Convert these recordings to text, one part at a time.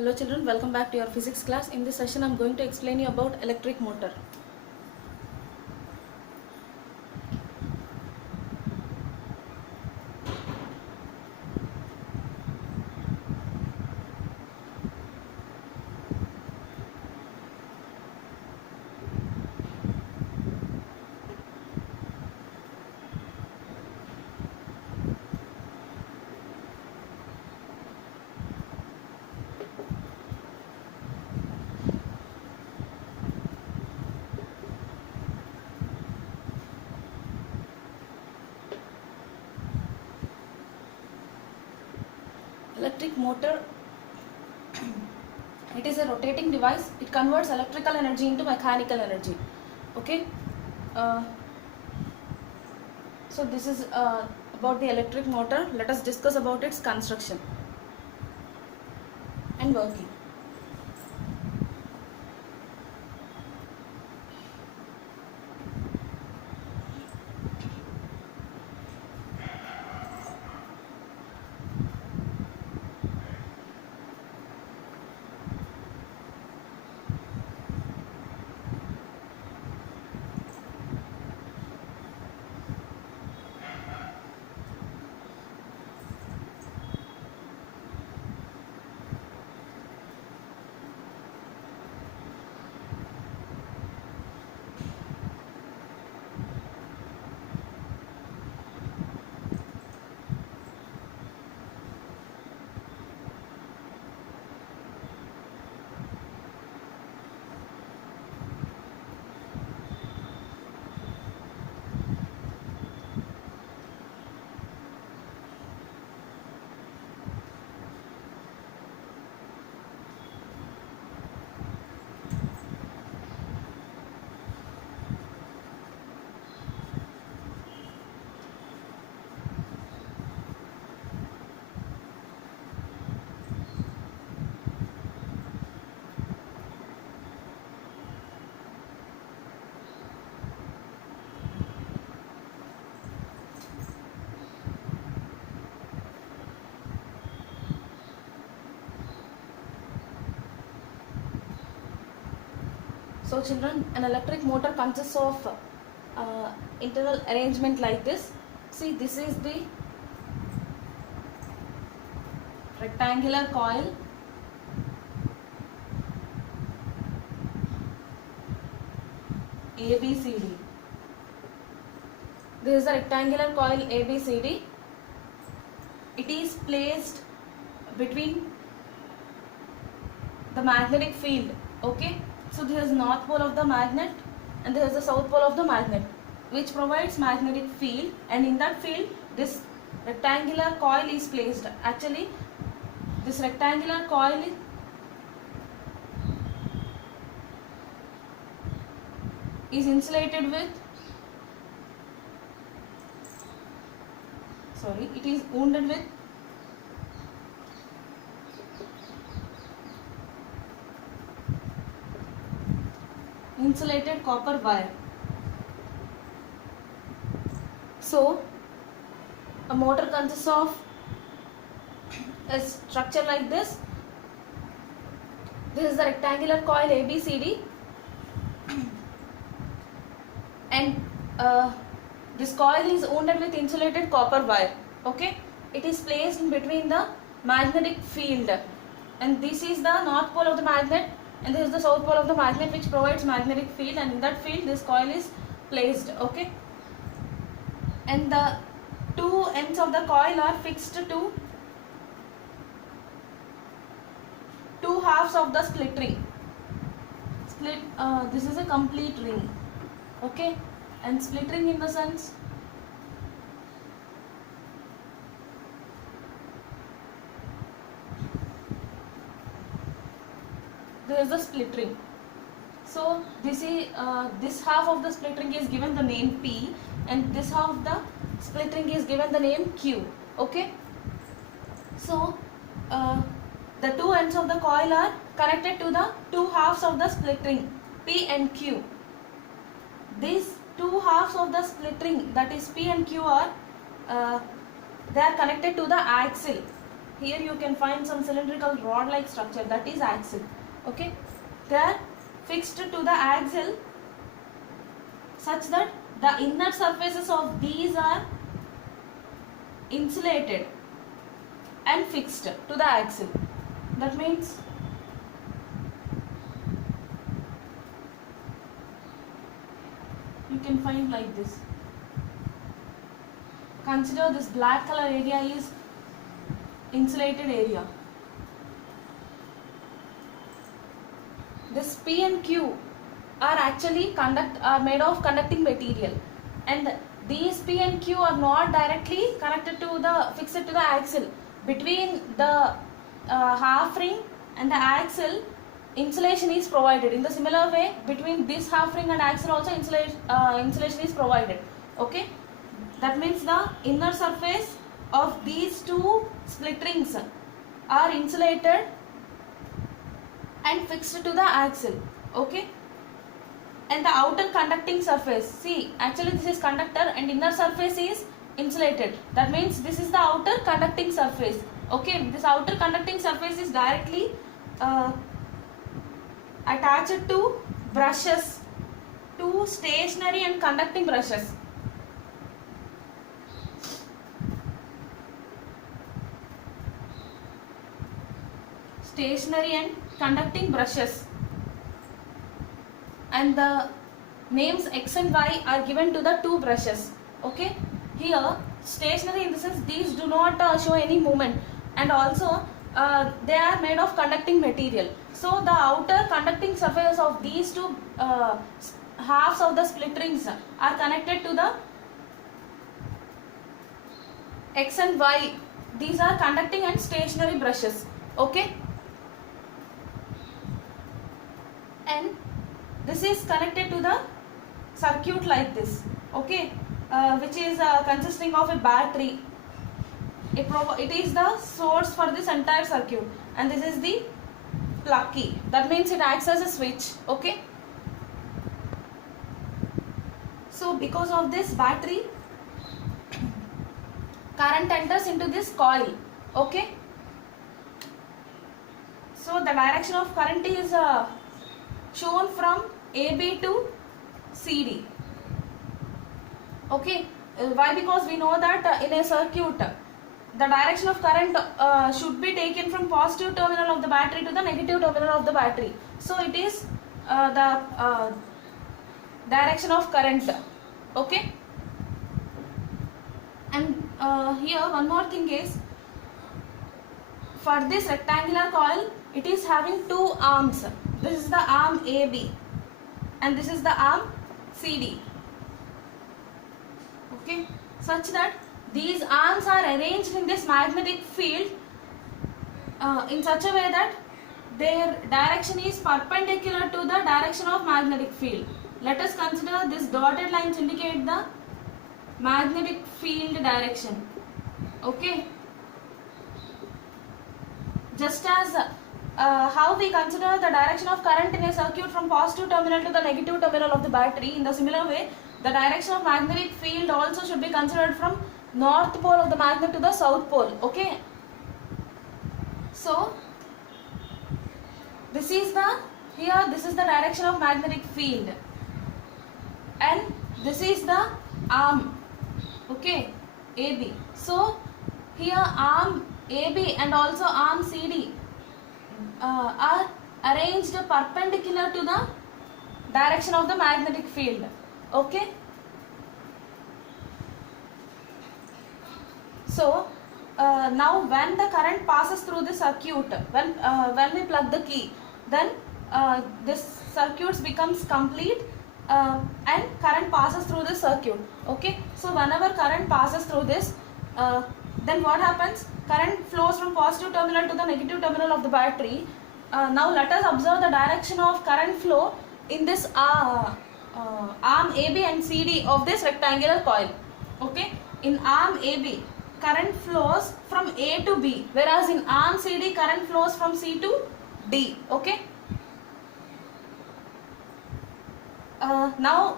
Hello children, welcome back to your physics class. In this session I am going to explain you about electric motor. Electric motor, it is a rotating device. It converts electrical energy into mechanical energy. Okay. Uh, so this is about the electric motor. Let us discuss about its construction and working. So children, an electric motor consists of internal arrangement like this. See, this is the rectangular coil. ABCD. This is a rectangular coil ABCD. It is placed between the magnetic field. Okay. So this is north pole of the magnet and this is the south pole of the magnet, which provides magnetic field, and in that field this rectangular coil is placed. Actually, this rectangular coil is insulated with, it is wounded with insulated copper wire. So a motor consists of a structure like this. This is the rectangular coil ABCD, and this coil is wounded with insulated copper wire. Okay, it is placed in between the magnetic field, and this is the north pole of the magnet and this is the south pole of the magnet, which provides magnetic field, and in that field this coil is placed. Okay, and the two ends of the coil are fixed to two halves of the split ring. This is a complete ring. Okay, and split ring in the sense there is a split ring. So this half of the split ring is given the name P, and this half of the split ring is given the name Q. Okay, so the two ends of the coil are connected to the two halves of the split ring P and Q. These two halves of the split ring, that is P and Q, are they are connected to the axle. here you can find some cylindrical rod like structure, that is axle. Okay, they are fixed to the axle such that the inner surfaces of these are insulated and fixed to the axle. That means you can find like this. Consider this black color area is insulated area. This P and Q are actually made of conducting material, and these P and Q are not directly connected to the fixed to the axle. Between the half ring and the axle, insulation is provided. In the similar way, between this half ring and axle also insulation is provided. Okay, that means the inner surface of these two split rings are insulated and fixed to the axle. Okay, and the outer conducting surface, see, actually this is conductor and inner surface is insulated. That means this is the outer conducting surface. Okay, this outer conducting surface is directly attached to brushes, to stationary and conducting brushes. Stationary and conducting brushes, and the names X and Y are given to the two brushes. Okay, here stationary in the sense these do not show any movement, and also they are made of conducting material. So the outer conducting surface of these two halves of the split rings are connected to the X and Y. These are conducting and stationary brushes. Okay, and this is connected to the circuit like this. Okay, which is consisting of a battery. It is the source for this entire circuit, and this is the plug key. That means it acts as a switch. Okay, so because of this battery, current enters into this coil. Okay, so the direction of current is shown from AB to CD. Okay, why? Because we know that in a circuit the direction of current should be taken from positive terminal of the battery to the negative terminal of the battery. So it is the direction of current. Okay, and here one more thing is, for this rectangular coil it is having two arms. This is the arm AB and this is the arm CD. Okay, such that these arms are arranged in this magnetic field in such a way that their direction is perpendicular to the direction of magnetic field. Let us consider this dotted lines indicate the magnetic field direction. Okay, just as how we consider the direction of current in a circuit from positive terminal to the negative terminal of the battery, in the similar way the direction of magnetic field also should be considered from north pole of the magnet to the south pole. Okay, so this is the direction of magnetic field, and this is the arm. Okay, AB. So here arm AB and also arm CD are arranged perpendicular to the direction of the magnetic field. Okay, so now when the current passes through the circuit, when we plug the key, then this circuit becomes complete and current passes through the circuit. Okay, so whenever current passes through this, then what happens? Current flows from positive terminal to the negative terminal of the battery. Now let us observe the direction of current flow in this arm AB and CD of this rectangular coil. Okay, in arm AB current flows from A to B, whereas in arm CD current flows from C to D. Okay, now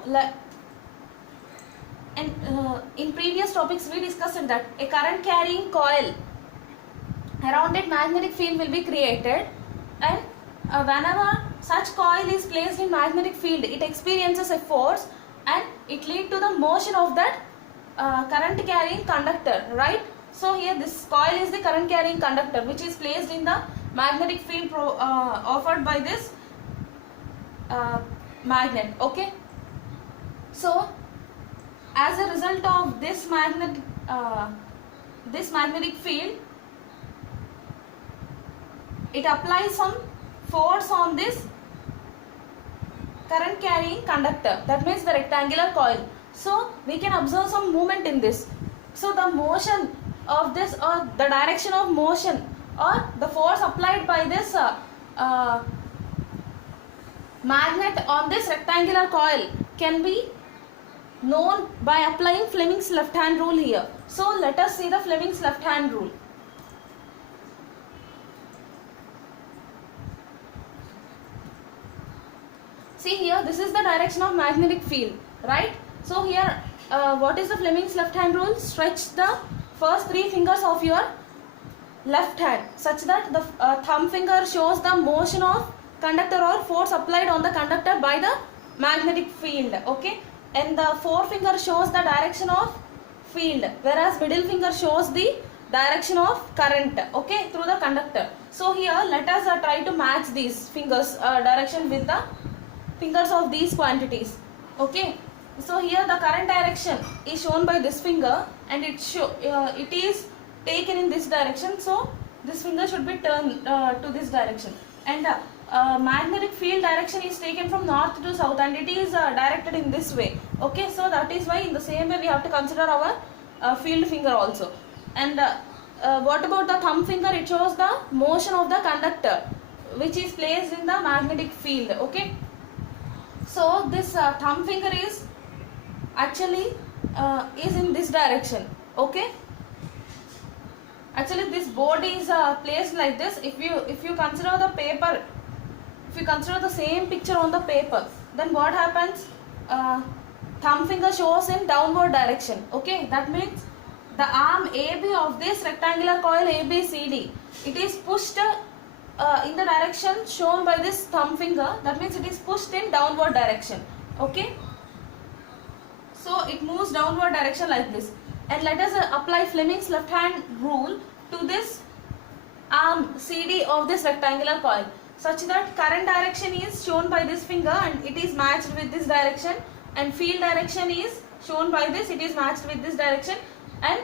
in previous topics we discussed that a current carrying coil around it magnetic field will be created, and whenever such coil is placed in magnetic field, it experiences a force and it lead to the motion of that current carrying conductor, right? So here this coil is the current carrying conductor which is placed in the magnetic field offered by this magnet. Okay, so as a result of this magnetic field, it applies some force on this current carrying conductor, that means the rectangular coil. So we can observe some movement in this. So the motion of this, or the direction of motion, or the force applied by this magnet on this rectangular coil can be known by applying Fleming's left hand rule here. So let us see the Fleming's left hand rule. See here, this is the direction of magnetic field, right? So here, what is the Fleming's left hand rule? Stretch the first 3 fingers of your left hand such that the thumb finger shows the motion of conductor or force applied on the conductor by the magnetic field, okay? And the forefinger shows the direction of field, whereas middle finger shows the direction of current, okay, through the conductor. So here, let us try to match these fingers direction with the fingers of these quantities, okay? So here the current direction is shown by this finger, and it is taken in this direction, so this finger should be turned to this direction, and magnetic field direction is taken from north to south, and it is directed in this way, okay? So that is why in the same way we have to consider our field finger also. And what about the thumb finger? It shows the motion of the conductor which is placed in the magnetic field, okay? So this thumb finger is actually is in this direction, okay? Actually this board is placed like this. If you consider the paper, if you consider the same picture on the paper, then what happens? Thumb finger shows in downward direction, okay? That means the arm AB of this rectangular coil ABCD, it is pushed in the direction shown by this thumb finger. That means it is pushed in downward direction, okay? So it moves downward direction like this. And let us apply Fleming's left hand rule to this arm CD of this rectangular coil, such that current direction is shown by this finger and it is matched with this direction, and field direction is shown by this, it is matched with this direction. And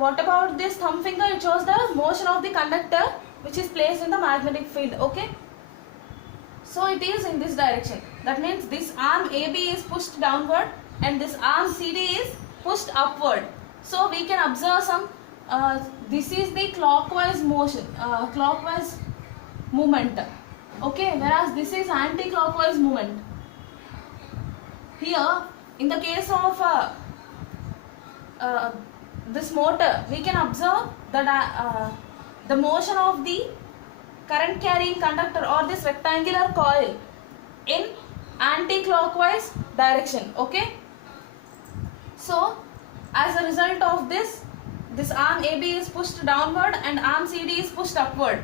what about this thumb finger? It shows the motion of the conductor which is placed in the magnetic field, okay? So it is in this direction. That means this arm AB is pushed downward and this arm CD is pushed upward. So we can observe some, this is the clockwise motion, clockwise movement, okay? Whereas this is anti-clockwise movement. Here, in the case of this motor, we can observe the motion of the current carrying conductor or this rectangular coil in anti-clockwise direction, okay? So as a result of this arm AB is pushed downward and arm CD is pushed upward,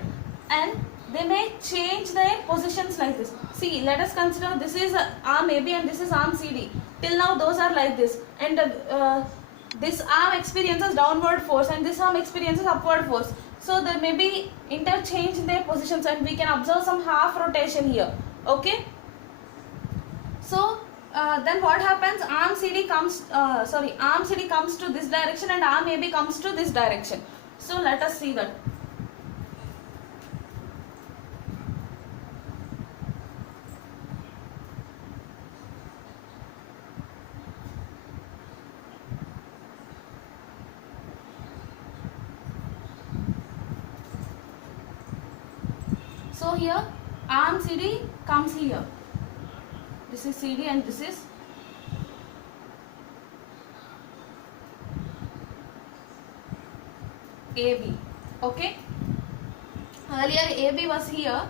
and they may change their positions like this. See, let us consider this is arm AB and this is arm CD. Till now those are like this, and this arm experiences downward force and this arm experiences upward force. So there may be interchange in their positions, and we can observe some half rotation here, okay? So then what happens? Arm CD comes to this direction and arm AB comes to this direction. So let us see that. So here arm CD comes here. This is CD and this is AB, okay? Earlier AB was here.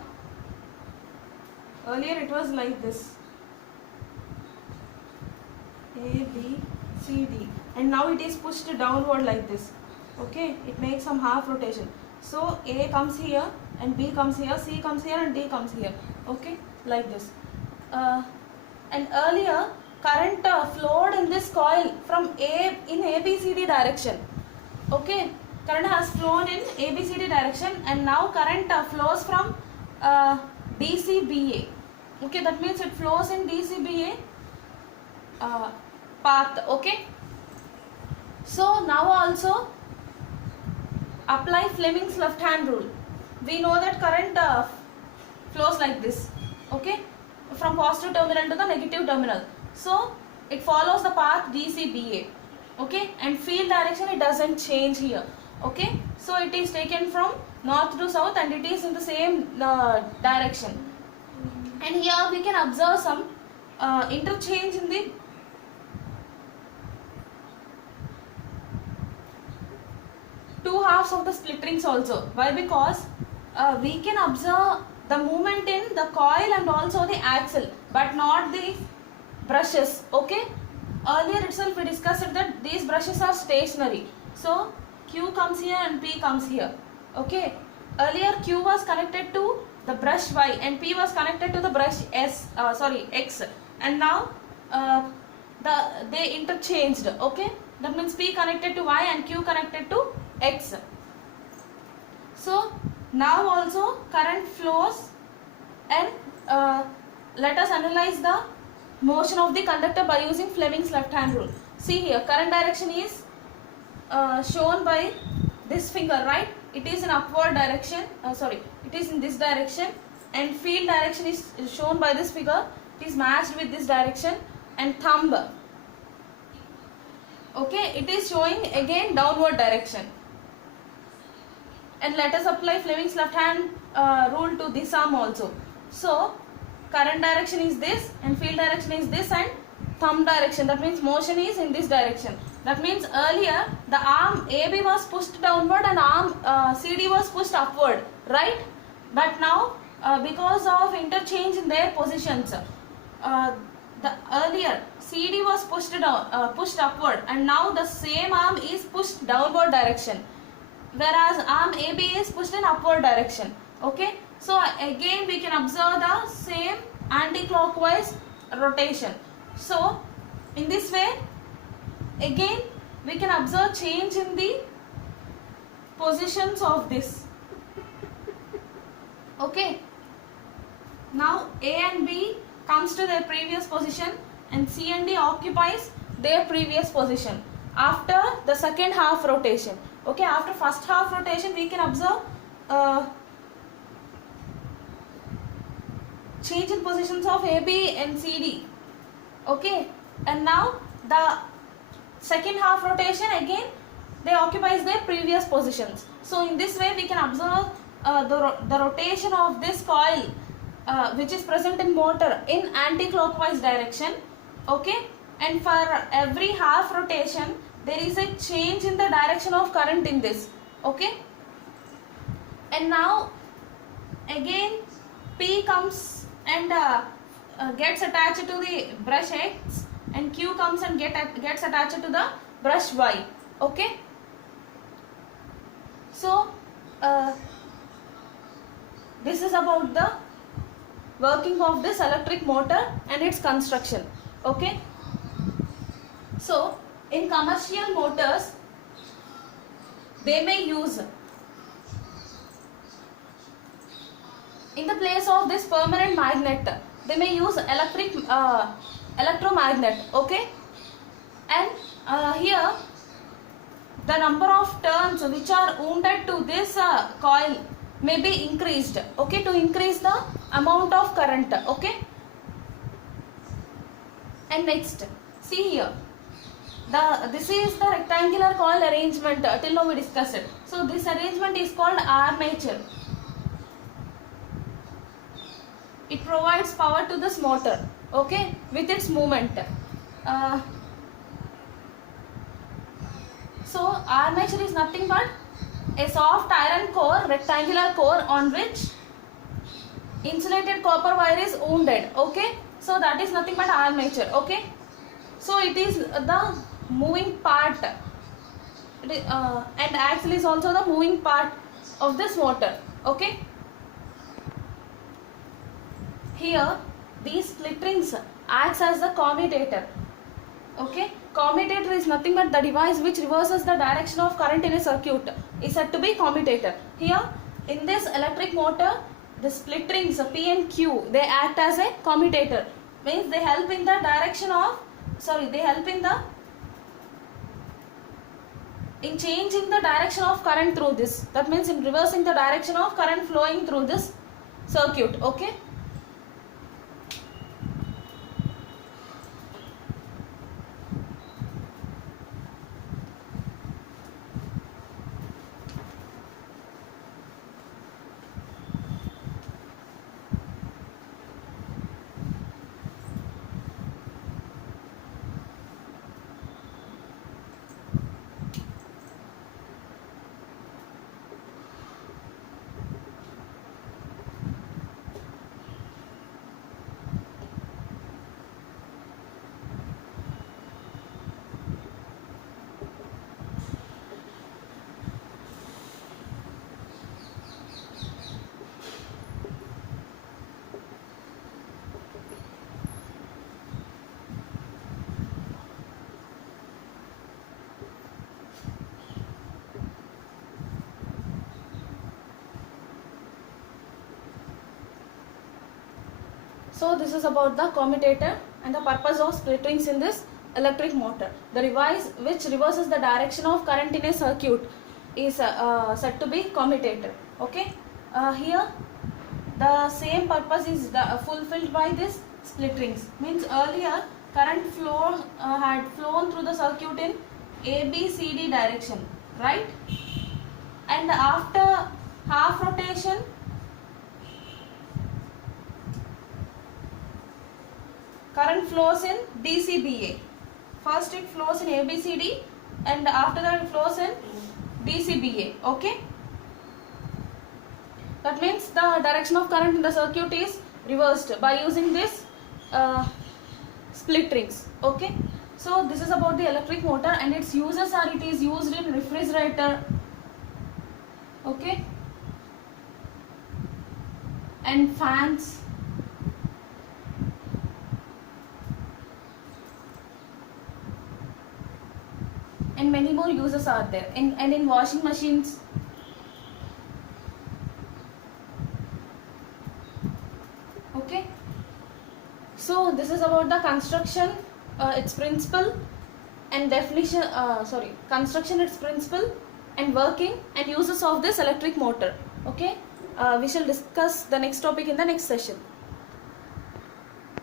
Earlier it was like this. A, B, C, D, and now it is pushed downward like this, okay? It makes some half rotation. So A comes here and B comes here, C comes here and D comes here. Okay, like this. And earlier current flowed in this coil from ABCD direction. Okay, current has flown in ABCD direction, and now current flows from DCBA. Okay, that means it flows in DCBA path. Okay, so now also apply Fleming's left hand rule. We know that current flows like this. Okay, from positive terminal to the negative terminal. So it follows the path DCBA. Okay, and field direction it doesn't change here. Okay, so it is taken from north to south and it is in the same direction. And here we can observe some interchange in the two halves of the split rings also. Why? Because we can observe the movement in the coil and also the axle, but not the brushes. Okay, earlier itself we discussed that these brushes are stationary. So Q comes here and P comes here. Okay, earlier Q was connected to the brush Y and P was connected to the brush X, and now they interchanged. Okay, that means P connected to Y and Q connected to X. So now also current flows, and let us analyze the motion of the conductor by using Fleming's left hand rule. See here, current direction is shown by this finger, right? It is in upward direction, it is in this direction, and field direction is shown by this figure. It is matched with this direction, and thumb, okay, it is showing again downward direction. And let us apply Fleming's left hand rule to this arm also. So current direction is this and field direction is this, and thumb direction, that means motion is in this direction. That means earlier the arm AB was pushed downward and arm CD was pushed upward, right? But now because of interchange in their positions, the earlier CD was pushed upward, and now the same arm is pushed downward direction, whereas arm AB is pushed in upward direction. Okay, so again we can observe the same anti-clockwise rotation. So in this way again we can observe change in the positions of this. Okay, now A and B comes to their previous position and C and D occupies their previous position after the second half rotation. Okay, after first half rotation we can observe change in positions of AB and CD. Okay, and now the second half rotation again they occupies their previous positions. So in this way we can observe the rotation of this coil which is present in motor in anti-clockwise direction. Okay, and for every half rotation there is a change in the direction of current in this. Okay, and now again P comes and gets attached to the brush X, and Q comes and gets attached to the brush Y. Okay, so this is about the working of this electric motor and its construction. Okay, so in commercial motors they may use, in the place of this permanent magnet, they may use electromagnet. Okay, and here the number of turns which are wounded to this coil may be increased. Okay, to increase the amount of current. Okay, and next see here, this is the rectangular coil arrangement. Till now we discussed it. So this arrangement is called armature. It provides power to this motor, okay, with its movement. So armature is nothing but a soft iron core, rectangular core, on which insulated copper wire is wounded. Okay, so that is nothing but armature. Okay, so it is the moving part, and axle is also the moving part of this motor. Okay, here these split rings acts as the commutator. Okay, commutator is nothing but the device which reverses the direction of current in a circuit is said to be commutator. Here in this electric motor, the split rings P and Q, they act as a commutator, means they help in the direction of, they help in changing the direction of current through this. That means in reversing the direction of current flowing through this circuit. Okay. So this is about the commutator and the purpose of split rings in this electric motor. The device which reverses the direction of current in a circuit is said to be commutator. Okay. Here the same purpose is fulfilled by this split rings. Means earlier current flow had flown through the circuit in ABCD direction, right? And after half rotation, current flows in DCBA. First it flows in ABCD and after that it flows in DCBA. Okay. That means the direction of current in the circuit is reversed by using this split rings. Okay. So this is about the electric motor and its uses are, it is used in refrigerator. Okay. And fans. And many more uses are there, and in washing machines. Okay. So this is about the construction, its principle and definition, construction, its principle and working and uses of this electric motor. Okay. We shall discuss the next topic in the next session.